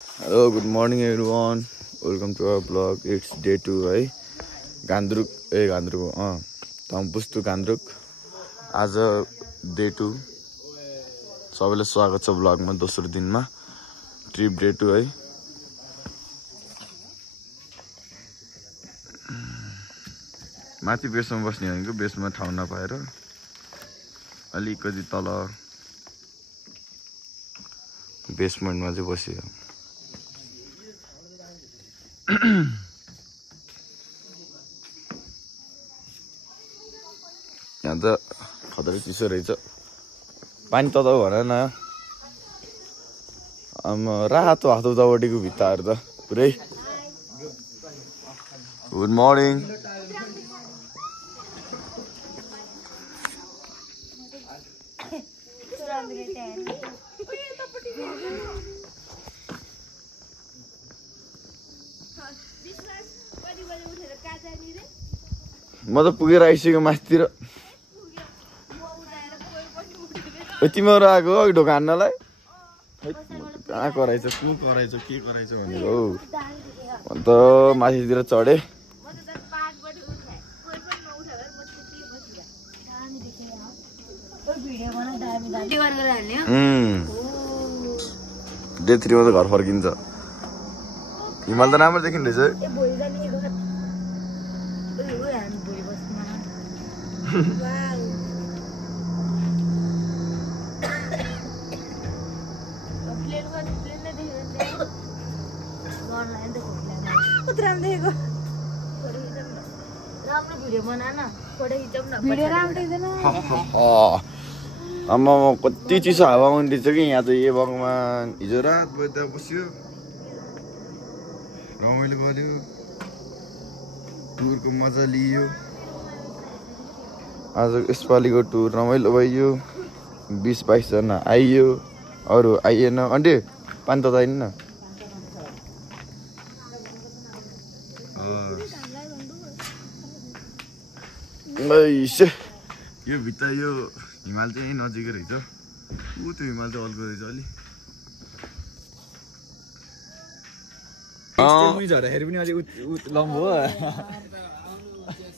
Hello, good morning everyone. Welcome to our vlog. It's day 2 है गान्द्रुक तम्पुस्तु गान्द्रुक आज day 2 सबैलाई स्वागत छ भ्लगमा दोस्रो दिनमा ट्रिप day 2 है माथि बेसमा बस्ने भनेको बेसमा ठाउँ नपाएर अलिकति तल बेसमेन्टमा चाहिँ बसियो यहाँ त खतरा चिसो रहेछ पानी तताउ भन न रातो हातौतापट्टिको भित्ताहरू त पुरै गुड मर्निङ म त पुगेर आइसक्यो माथितिर तिमीहरू आएको हो ढोका हान्नलाई कहाँ कराइछ के कराइछ भनेर हौ अन्त माथितिर चढे डे 3 मा त घर फर्किन्छ हिमाल त राम्रो देखिँदैछ आमा कति चिसो हावा आउँदैछ कि यहाँ त ए भगवान हिजो रात भयो त बस्यो रमाइलो गर्यो टुरको मजा लियो आज यसपालिको टुर रमाइलो भयो 20-22 जना आइयो अरू आइएन अन्टे पानी तताइन न यो भित्र यो हिमाल चाहिँ नजिकै रहेछ ऊ त्यो हिमाल चाहिँ अल्को रहेछ अलि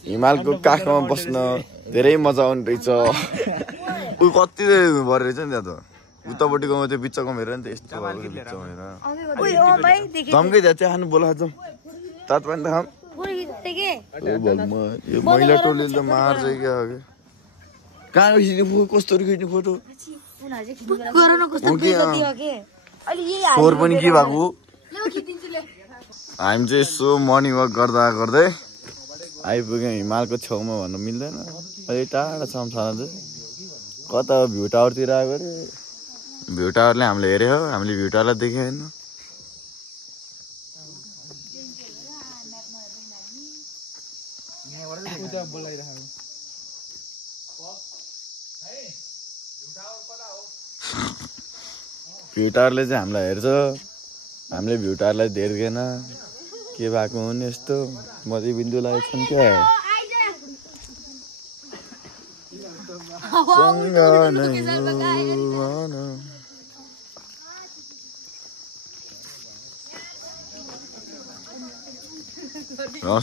हिमालको काखमा बस्न धेरै मजा आउने रहेछ ऊ कति भरे रहेछ नि त्यहाँ त उतापट्टिको त्यो बिचको हेर नि त यस्तो धम्कै त्यहाँ चाहिँ खानु बोला जाउँ तात पानी त खाम यो महिला टोलीले त मार्छ क्या कहाँ खिच्ने कस्तो खिच्ने फोटो फोहोर पनि के भएको हामी चाहिँ यसो मर्निङ वाक गर्दा गर्दै आइपुग्यौँ हिमालको छेउमा भन्नु मिल्दैन अलि टाढा छ छाना चाहिँ कता भ्यू टावरतिर आएको अरे भ्यू टावरले हामीले हेऱ्यो हामीले भ्यू टावरलाई देखेन भ्यू टावरले चाहिँ हामीलाई हेर्छ हामीले भ्यू टावरलाई देख्दैन के भएको हुने यस्तो मजे बिन्दु लागेको छन् क्या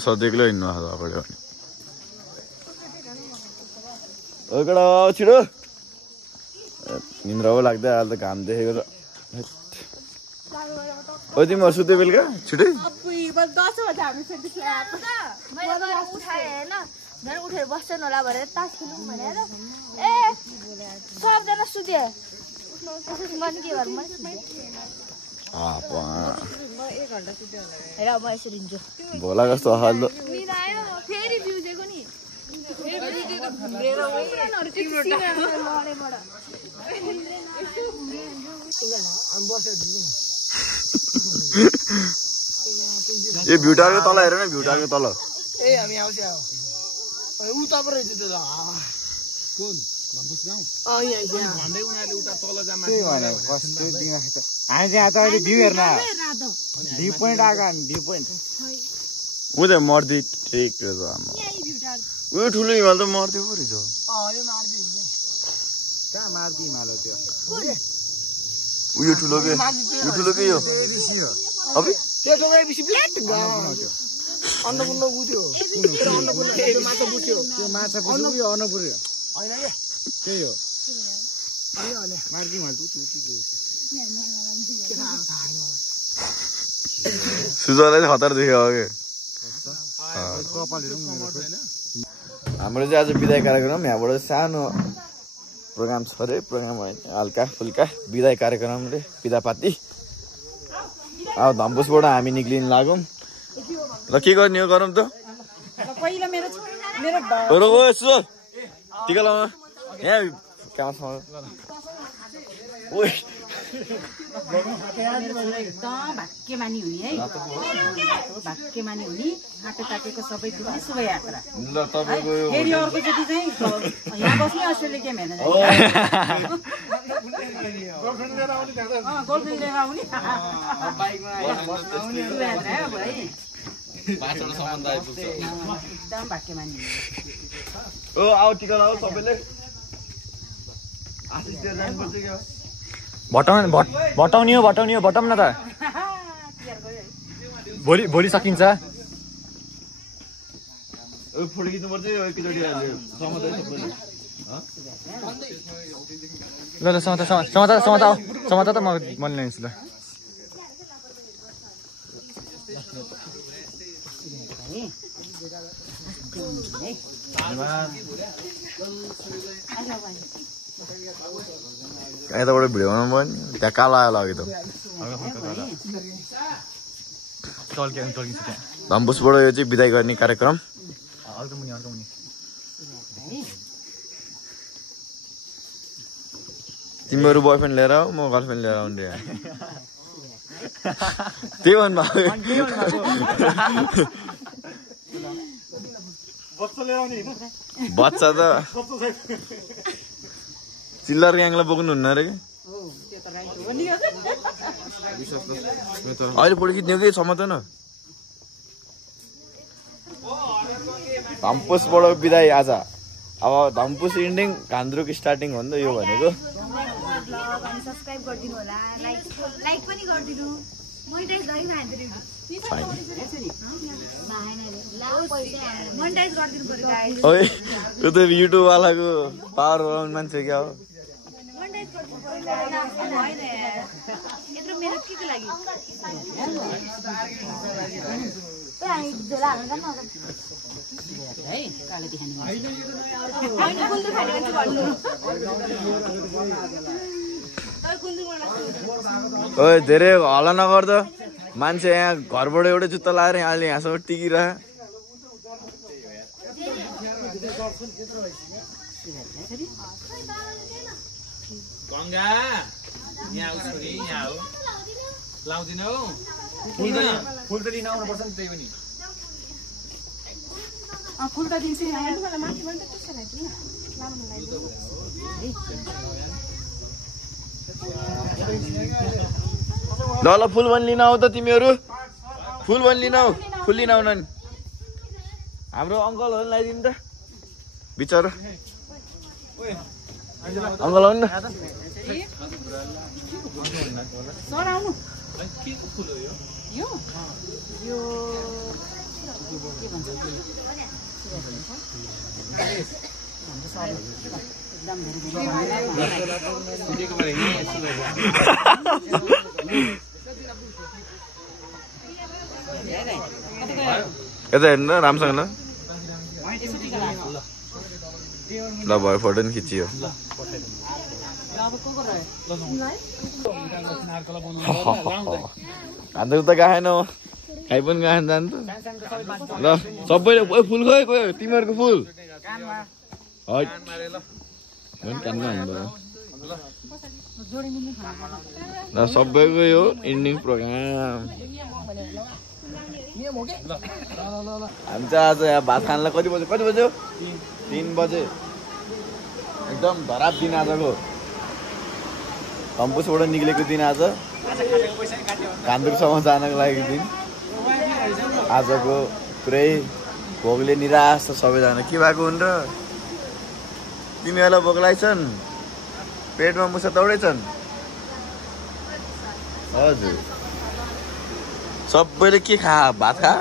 सधैँको हिँड्नु अगाडि भने छिटो निन्द्रा पो लाग्दै अहिले त घाम देखेको त ओ तिमीहरू सुत्यो बेलुका छिटै उठेर बस्छन् होला भनेर तास खेलौँ भनेर ए सबजना सुत्यो भोला कस्तो हाल्दो यो भ्यू टावरको तल हेर न भ्यू टावरको तल ए हामी आउँछ उता पो रहेछ त्यो कुन भम्पुस गाउँ यहाँ भन्दै उनीहरूले उता तल जामा के भने कस्तो दिन त हामी चाहिँ त अहिले भ्यू हेर्न भ्यू पोइन्ट आएको हामी भ्यू पोइन्ट उ त मर्दी ट्रेक रहेछ आमा उ ठुलो हिमाल त मर्दी पो रहेछ यो मार्दी हुन्छ कहाँ मार्दी हिमाल हो त्यो उयो ठुलो के यो अबे त्यो जग्गा बेसी फ्ल्याट अन्नपूर्ण बुझ्यो त्यो माछा बुझ्यो यो अन्नपूर्ण होइन के त्यही हो मार्किङ हाल्छु सुजलाई चाहिँ खतर देख्यो अघि हाम्रो चाहिँ आज बिदाई कार्यक्रम यहाँबाट सानो प्रोग्राम छ अरे प्रोग्राम होइन हल्का फुल्का बिदाई कार्यक्रम रे बिदापाती अब धम्पुसबाट हामी निक्लिन लागौँ र के गर्ने हो गरौँ त पहिला मेरो टिका लाउन यहाँ कहाँसम्म भाग्यमानी हुने है भाग्यमानी हुने आँटे ताकेको सबै दिने शुभयात्रा फेरि अर्को चोटि चाहिँ यहाँ बस्ने अस्ट्रेलिया गेम हेर्न गर्लफ्रेन्ड लिएर आउने शुभयात्रा है अब है एकदम भाग्यमानी ओ आऊ टिका लाऊ सबैले भटाउने हो भटाउँ न त भोलि सकिन्छ फोटो खिच्नुपर्छ एकैचोटि ल समाता त मैले ल्याइन्छु ल यताबाट भिडियो बनाउनु भयो नि त्यहाँ कालो आयो अघि त धम्पुसबाट यो चाहिँ बिदाई गर्ने कार्यक्रम तिमीहरू बोयफ्रेन्ड लिएर आऊ म गर्लफ्रेन्ड लिएर आउने त्यही भन्नु बच्चा त चिल्लर ग्याङलाई बोक्नुहुन्न अरे कि अहिले फोटो खिच्ने हो कि समात्दैन धम्पुसबाट बिदाई आज अब धम्पुस इन्डिङ घान्द्रुक स्टार्टिङ हो नि त यो भनेको सब्स्क्राइब गरिदिनु होला लाइक पनि गरिदिनु मोनेटाइज गरिदिनु पर्यो ओए यो त युट्युब वालाको पावर बनाउने मान्छे क्या हो यत्रो मेहनत के लागि ओए धेरै हल्ला नगर्द मान्छे यहाँ घरबाट एउटै जुत्ता लाएर अहिले यहाँसम्म टिकिरह गंगा यहाँ आउ छोरी यहाँ आउ लाउँदिन हौ फुल त लिन आउनु पर्छ नि त्यही पनि फुल त दिन्छु ल फुल पनि लिन आऊ त तिमीहरू फुल पनि लिन आऊ फुल लिन आउन नि हाम्रो अङ्कलहरू लगाइदिनु त बिचरा अङ्कल आउनु न सर आउनु के को फुल हो यो के भन्छ यता हेर्नु न राम्रोसँग ल ल भयो फोटो नि खिचियो हान्दा त गाएन खाइ पनि गाएन जानु त ल सबैले फुल खोइ खोइ तिमीहरूको फुल ल सबैको यो इन्डिङ प्रोग्राम हामी चाहिँ आज यहाँ भात खानलाई कति बज्यो 3 बजे एकदम धराप दिन आजको धम्पुसबाट निक्लेको दिन आज घान्द्रुकसम्म जानको लागि दिन आजको पुरै भोगले निराश छ सबैजना के भएको हुन् र तिमीहरूलाई भोग लाग्छन् पेटमा मुसा दौडेछन् हजुर सबैले के खा भात खा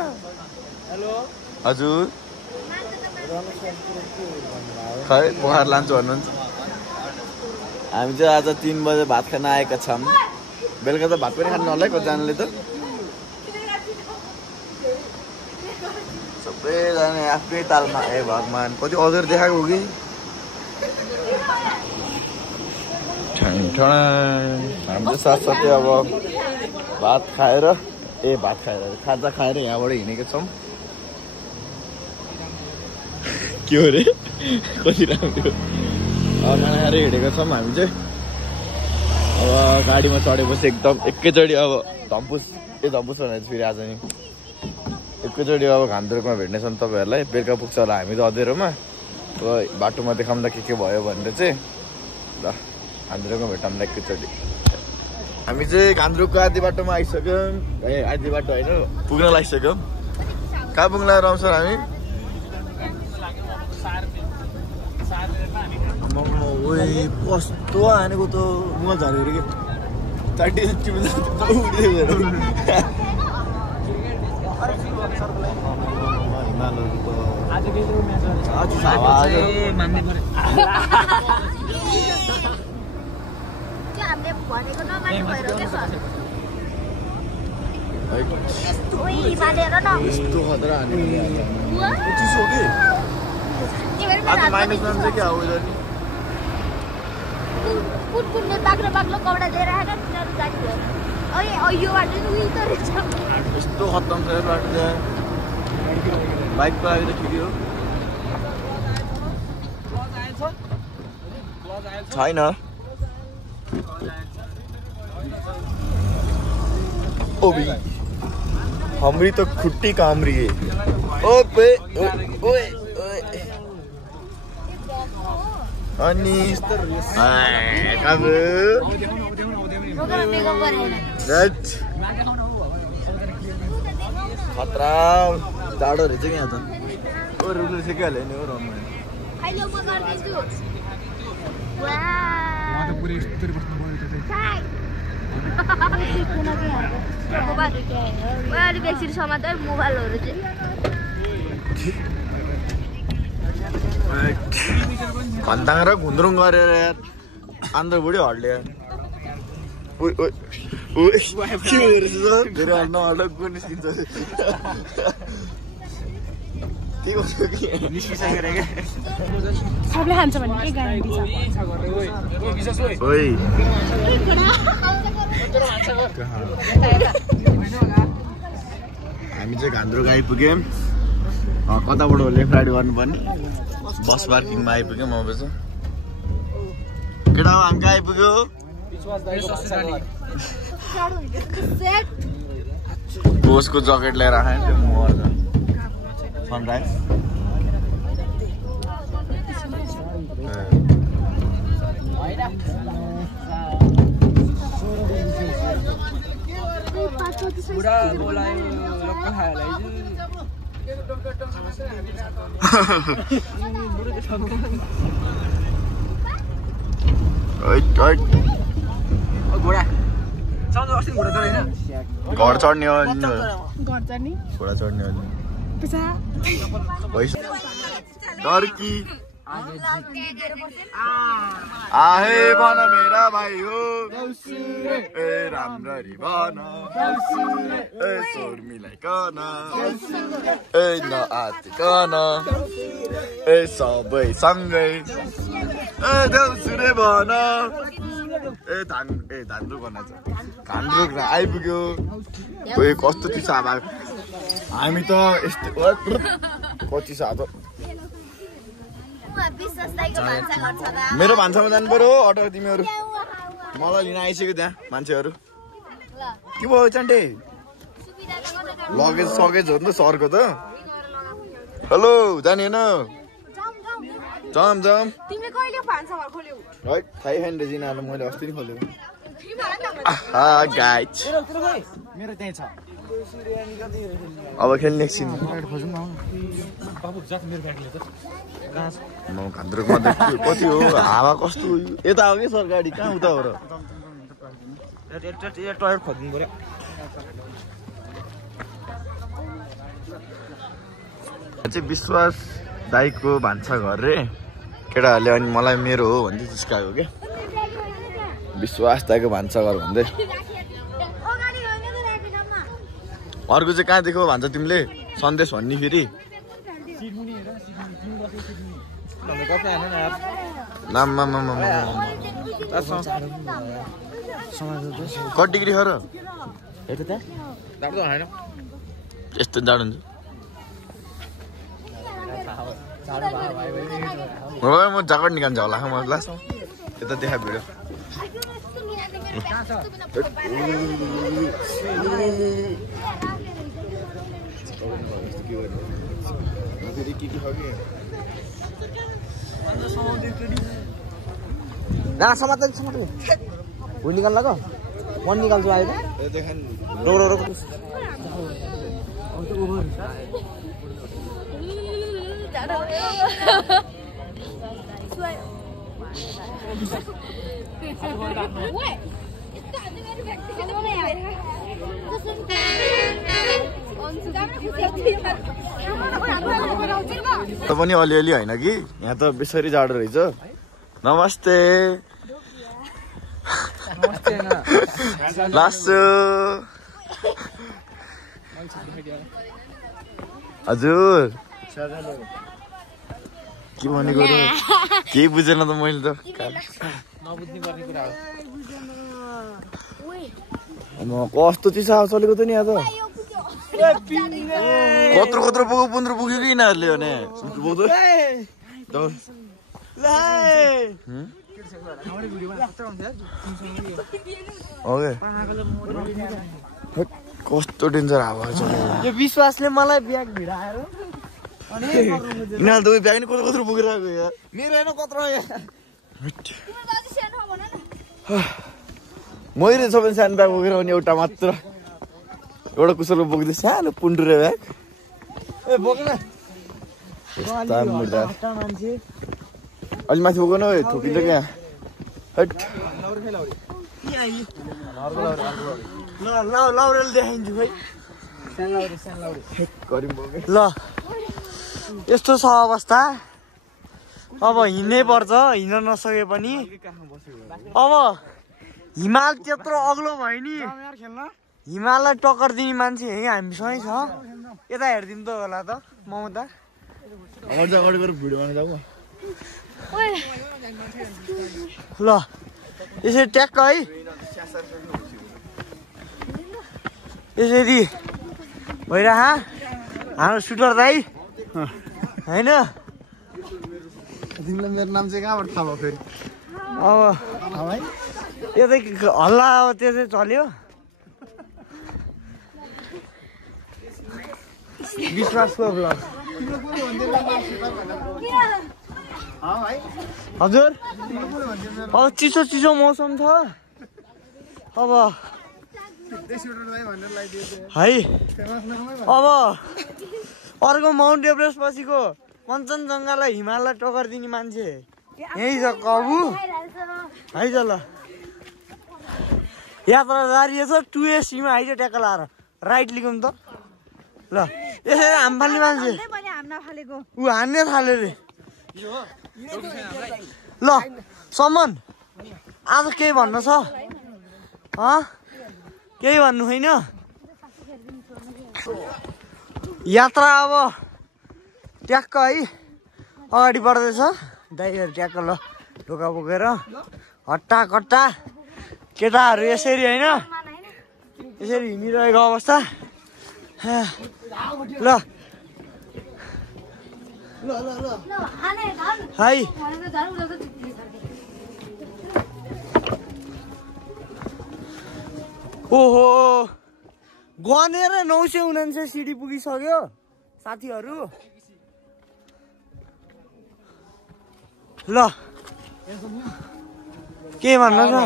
हजुर खै पखार लान्छु भन्नुहुन्छ हामी चाहिँ आज 3 बजे भात खान आएका छौँ बेलुका त भात पनि खानु नलाइ कतिजनाले त सबैजना आफ्नै तालमा ए भगवान् कति अजर देखाएको हो कि हामी चाहिँ साथसाथै अब भात खाएर खाजा खाएर यहाँबाट हिँडेको छौँ के हो रे कति राम्रो खाना खाएर हिँडेको छौँ हामी चाहिँ अब गाडीमा चढेपछि एकदम एकैचोटि अब धम्पुस भनेर फेरि आज नि एकैचोटि अब घान्द्रुकमा भेट्नेछौँ तपाईँहरूलाई बेलुका पुग्छ होला हामी त अँधेरोमा अब बाटोमा देखाउँदा के भयो भनेर चाहिँ ल घान्द्रुकमा भेटौँला एकैचोटि हामी चाहिँ घान्द्रुकको आधी बाटोमा आइसक्यौँ आधी बाटो होइन पुग्न लागिसक्यौँ कहाँ पुग्न लगाएर सर हामी कस्तो हानेको त मुल झऱ्यो अरे के 30 क्या हो इधर कुन बाक्लो बाक्लो कपडा लिएर आएर तिनीहरू गाडी भयो यो बाटो उयो त रहेछ यस्तो खत्तम छ यो बाटो चाहिँ बाइकको लागि त ठिकै हो छैन ओबी हमरी तो खुट्टी कामरी है ओए ओए अनि काबु खतरा जाडो रहेछ कि यहाँ त ओ रुले सिकिहाल्यो नि हो रममा अहिले म गर्दैछु वाह अलि बेसी समातेर मोबाइलहरू चाहिँ भन्दाङ र घुन्द्रुङ गरेर यार आन्द्र बुढी हड्ले यार निस्किन्छ सबले खान्छ भने के ग्यारेन्टी हामी चाहिँ घान्द्रुक आइपुग्यौँ कताबाट लेफ्ट राइट गर्नुपर्ने बस पार्किङमा आइपुग्यौँ अब चाहिँ केटा हामी कहाँ आइपुग्यो कोसको जकेट लिएर आएँ त्यो मर्छ सनराइज घर चढ्ने घोडा चढ्ने टर्की आहे भन मेरा भाइ हो ए राम्ररी भन ए स्वर मिलाइकन ए नआतिकन ए सबै सँगै ए देउसुरे भन ए धान्द्रुक भन्न छ घान्द्रुक आइपुग्यो ओए कस्तो चिसो हावा हामी त यस्तो कति सातो मेरो भान्सामा जानु पर्यो अटो तिमीहरू मलाई लिन आइसक्यो त्यहाँ मान्छेहरू के भयो चन्टे लगेज सकेज हो नि त सरको त हेलो जाने होइन जाम तिमीले कहिले भान्सा घर खोल्यौ है थाहै छैन रे जिनाले मैले अस्ति नै खोल्यो गाइज मेरो त्यही छ अब खेल्ने एकछिन घान्द्रुकमा कति हो हावा कस्तो यता हो कि सर गाडी कहाँ उता हो र टयर खोज्नु पर्यो चाहिँ विश्वास दाईको भान्साघर रे केटाहरूले अनि मलाई मेरो हो भन्दै जिस्कायो क्या विश्वास दाईको भान्साघर भन्दै अर्को चाहिँ कहाँ देख्यो भन्छ तिमीले सन्देश भन्ने फेरि कति डिग्री हो र यस्तो जाडो हुन्छ म ज्याकेट निकाल्छु होला म लास्टमा यता देखा भिडियो समात्दै भुइँ निकाल्ला ग म निकाल्छु अहिले त पनि अलिअलि होइन कि यहाँ त बेसरी जाडो रहेछ नमस्ते हजुर के भनेको केही बुझेन त मैले त कस्तो चिसो हावा चलेको त नि यहाँ त कत्रो पुग्यो पुग्यो कि यिनीहरूले भने कस्तो डेन्जर हावा चलेको विश्वासले मलाई ब्याग भिडाएर यिनीहरू त ब्याग नि कत्रो पुगिरहेको यार मेरो होइन कत्रो मैले सबै सानो ब्याग बोकेर अनि एउटा मात्र एउटा कुसलको बोक्दै सानो पुन्डुरे ब्याग अलि माथि बोक्नु है थुकिन्छ क्या लाउरेल देखाइन्छु है ल यस्तो छ अवस्था अब हिँड्नै पर्छ हिँड्न नसके पनि अब हिमाल त्यत्रो अग्लो भयो नि हिमाललाई टक्कर दिने मान्छे यहीँ हामीसँगै छ यता हेरिदिउँ त होला त ममता ल यसरी ट्याक्क है यसरी भइरह हाम्रो सुटर दाइ होइन तिमीलाई मेरो नाम चाहिँ कहाँबाट थाहा भयो फेरि अब यो चाहिँ हल्ला अब त्यो चाहिँ चल्यो विश्वासको ब्लग हजुर अब चिसो मौसम छ अब है अब अर्को माउन्ट एभरेस्ट पछिको कञ्चनजङ्घालाई हिमाललाई टक्कर दिने मान्छे यही छ कबु है त ल यात्रा जारी छ 2SCमा आइज ट्याक्क लाएर राइट लिगौँ त ल यसरी हामफाल्ने मान्छे ऊ हान्ने थाल्यो रे ल समन आज केही भन्नु छ केही भन्नु होइन यात्रा अब ट्याक्क है अगाडि बढ्दैछ दाइहरू ट्याक्क ल ढोका बोकेर हट्टा कट्टा केटाहरू यसरी होइन यसरी हिँडिरहेको अवस्था ल है ओहो गनेर 949 सिडी पुगिसक्यो साथीहरू ल के भन्नु छ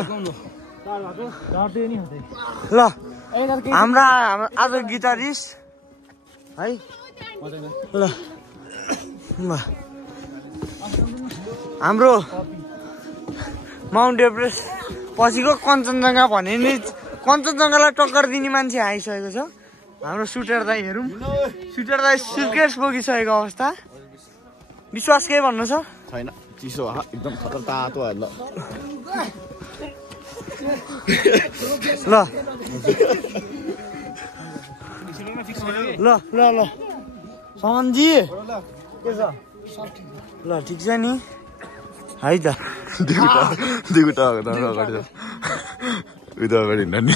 ल हाम्रा आज गिटारिस्ट है ल हाम्रो माउन्ट एभरेस्ट पछिको कञ्चनजङ्घा भने नि कञ्चनजङ्घालाई टक्कर दिने मान्छे आइसकेको छ हाम्रो सुटर दाई हेरौँ सुटर दाई सुटकेस बोकिसकेको अवस्था विश्वास के भन्नु छ छैन चिसो एकदम खतर तातो ल ल ल ल ल समनजी के छ ल ठिक छ नि है त दुईवटा अगाडि उता अगाडि हिँड्ने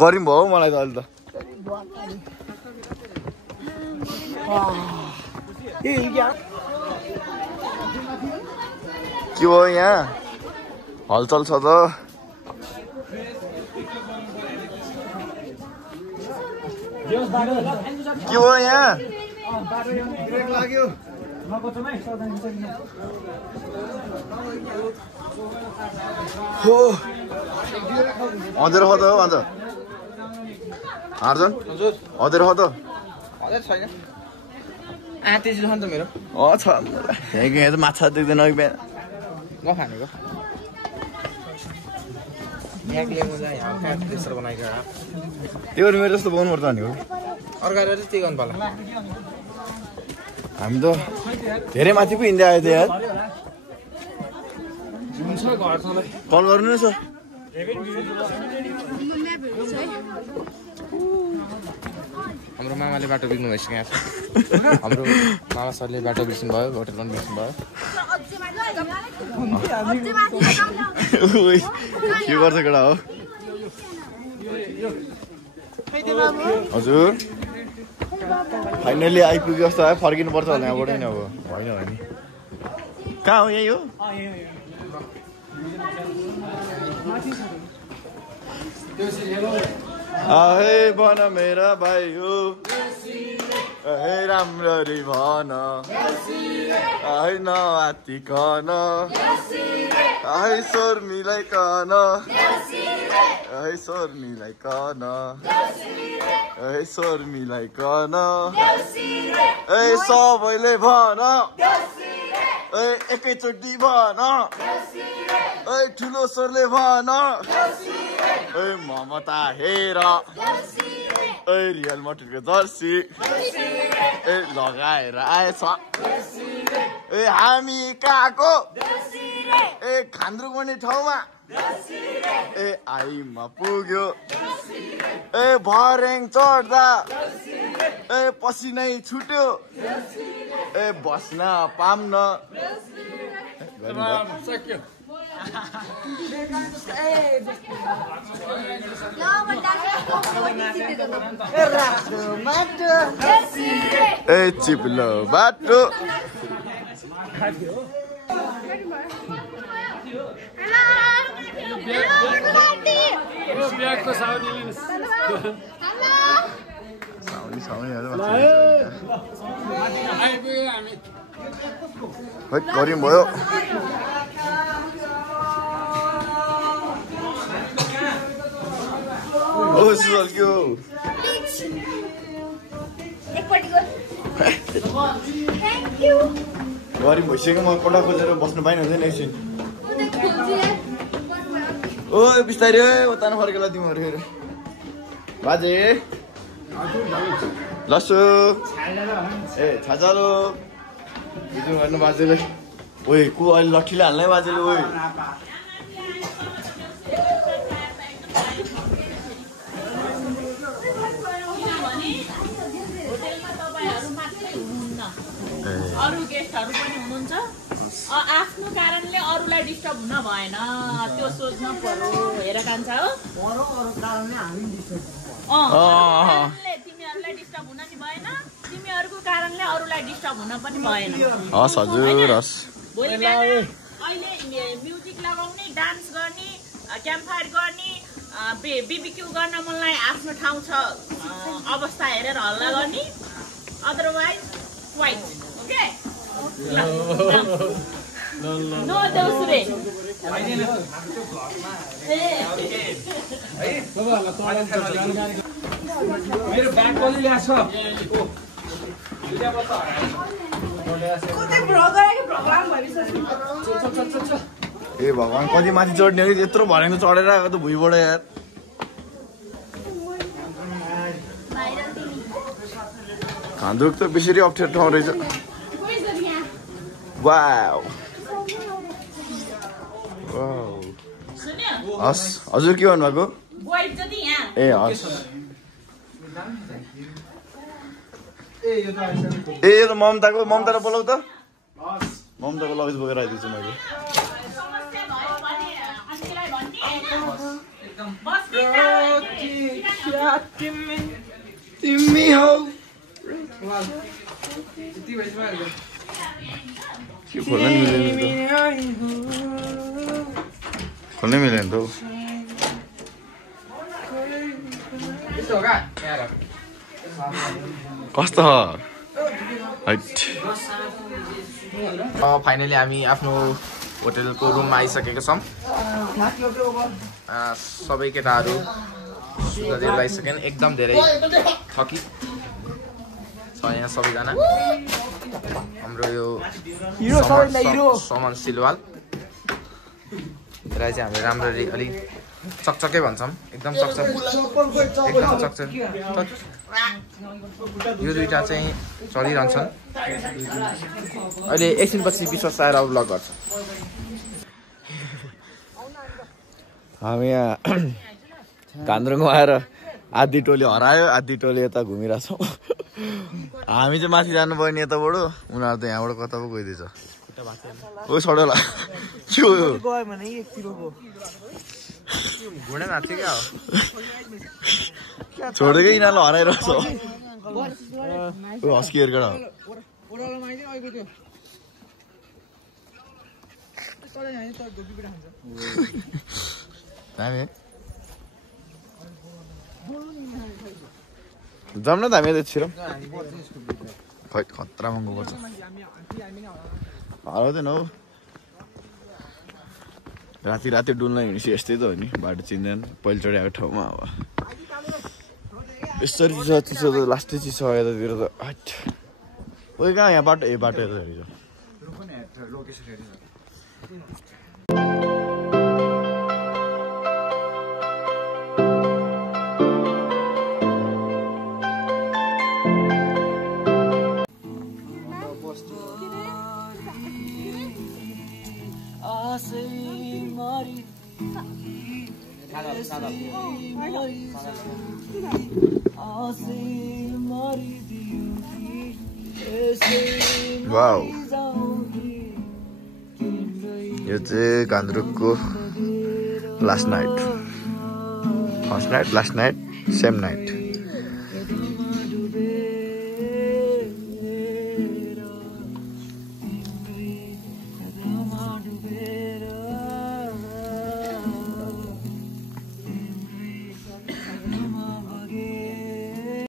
गरिम भयो मलाई त अहिले त के भयो यहाँ हलचल छ त के भयो यहाँ अझै रह त हो अझ अर्जुन अझै रह त छैन त्यसो छ नि त मेरो छ यहाँ त माछा देख्दैन अघि बिहान नखानेको त्यो मेरो जस्तो बनाउनु पर्छ भनेको अर्काले चाहिँ त्यही गर्नु पर्ला हामी त धेरै माथि पो हिँड्दै आयो त यार कल गर्नु न सर हाम्रो मामाले बाटो बिग्नु भइसक्यो यहाँ हाम्रो मामा सरले बाटो बिर्सिनु भयो होटल पनि बिर्सिनु भयो के गर्छ केटा हो हजुर फाइनली आइपुग्यो जस्तो आयो फर्किनु पर्छ होला यहाँबाट नि अब होइन भने कहाँ हो यही हो आहे भन मेरा भाइ हो है राम्ररी भन है नआत्तिकन है स्वर मिलाइकन है स्वर मिलाइकन है स्वर मिलाइकन है सबैले भन है एकैचोटि भन है ठुलो स्वरले भन है ममता हेर ए रियल मटरको जर्सी ए लगाएर आएछ ए हामी कहाँको ए खान्द्रुक भन्ने ठाउँमा ए आइमा पुग्यो ए भर्याङ चढ्दा ए पसिनै छुट्यो ए बस्न पाम्न ए चिप्लो बाटो गरिम भयो सुल्क्यो गरिम भइसक्यो म कोठा खोजेर बस्नु पाइनँ हुँदैन एकछिन ओ बिस्तारै उता फर्केला तिमीहरू फेरि बाजे लसु ए छाचालो हिजो गर्नु बाजेले ओइ को अहिले लट्ठीले हाल्नै बाजेले ओइ अरू गेस्टहरू पनि हुनुहुन्छ आफ्नो कारणले अरूलाई डिस्टर्ब हुन भएन त्यो सोच्न पर्यो हेर कान्छा हो तिमीहरूलाई डिस्टर्ब हुन नि भएन तिमीहरूको कारणले अरूलाई डिस्टर्ब हुन पनि भएन भोलि बिहान अहिले म्युजिक लगाउने डान्स गर्ने क्याम्प फायर गर्ने बिबिक्यू गर्न मलाई आफ्नो ठाउँ छ अवस्था हेरेर हल्ला गर्ने अदरवाइज क्वाइट ओके नो दोस्रे मेरो ब्याग कसले ल्याछ ए भगवान् कति माथि चढ्ने हो यत्रो भनेको चढेर आएको त भुइँबाट यार घान्द्रुक त बेसरी अप्ठ्यारो ठाउँ रहेछ वाउ हस् हजुर के भन्नुभएको ए हस् ए यो त ममतालाई बोलाउ त ममताको लगेज बोकेर आइदिन्छु मैले तिमी हौ खोल्नै मिलेन त कस्तो फाइनली हामी आफ्नो होटेलको रुममा आइसकेका छौँ सबै केटाहरू सुत्दै लगाइसकेन् एकदम धेरै थकी छ यहाँ सबैजना हाम्रो यो समन सिलवाल यसलाई चाहिँ हामीले राम्ररी अलिक चकचकै भन्छौँ एकदम चकचक यो दुईटा चाहिँ चलिरहन्छन् अहिले एकछिनपछि विश्वास आएर अब भ्लग गर्छ हामी यहाँ घान्द्रुकमा आएर आधी टोली हरायो आधी टोली यता घुमिरहेछौँ हामी चाहिँ माथि जानुभयो नि यताबाट उनीहरू त यहाँबाट कता पो गइदिएछ ओ सडोला के हो छोडेकै यिनीहरूलाई हराइरहेछ हस्किएर जाऊँ न त हामी छिरौँ खै खतरा महँगो पर्छ हराउँदैन हौ राति राति डुल्न हिँडेपछि यस्तै त हो नि बाटो चिन्दैन पहिलोचोटि आएको ठाउँमा अब यसरी चिसो त लास्टै चिसो भयो यतातिर त हट ओ कहाँ यहाँ बाटो बाटो यता हेरेछ वाउ यो चाहिँ घान्द्रुकको last night first night last night same night